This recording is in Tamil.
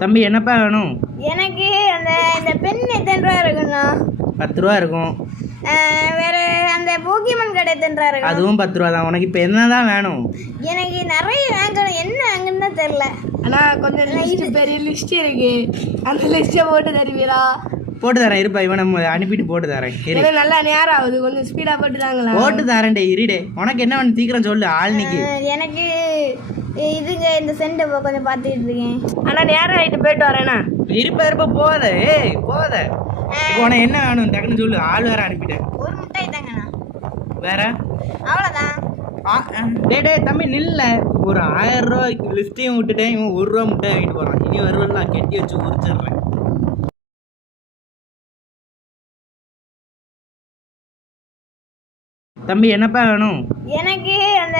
தம்பி என்னப்பா வேணும்? எனக்கு அந்த இந்த பென் எத்தனை ரூபா இருக்குண்ணா? 10 ரூபா இருக்கும். வேற அந்த போக்கிமன் கடை எத்தனை ரூபா இருக்கும்? அதுவும் 10 ரூபா தான். உனக்கு இப்போ என்னதான் வேணும்? எனக்கு நிறைய வாங்கணும், என்ன வாங்கன்னு தான் தெரியல. ஆனால் கொஞ்சம் லிஸ்ட் பெரிய லிஸ்ட் இருக்கு, அந்த லிஸ்ட்டை போட்டு தருவீரா? போட்டு தரேன் இருப்பா, இவனை அனுப்பிட்டு போட்டு தரேன். எனக்கு நல்லா நேரம் ஆகுது, கொஞ்சம் ஸ்பீடாக போட்டு தாங்களா? போட்டு தரேன்டே, இருடே. உனக்கு என்ன வேணும் சீக்கிரம் சொல்லு. ஆள்னிக்கு எனக்கு இதுங்க இந்த சென்ட் கொஞ்சம் பார்த்துக்கிட்டு இருக்கேன். ஆனால் நேரம் ஆகிட்டு போயிட்டு வரேண்ணா. இருப்ப போத. போத இப்போ உனக்கு என்ன வேணும் டக்குன்னு சொல்லு. ஆள் வேற அனுப்பிட்டேன். ஒரு முட்டாய் தாங்கண்ணா. வேற அவ்வளோதான். டே தம்பி நில்ல. ஒரு 1000 ரூபாய்க்கு லிஸ்ட்டையும் விட்டுட்டேன். இவன் 1 ரூபா முட்டை வாங்கிட்டு போறான். இனி வருவல் நான் கெட்டி வச்சு உரிச்சிடுறேன். தம்பி என்னப்பா வேணும்? எனக்கு அந்த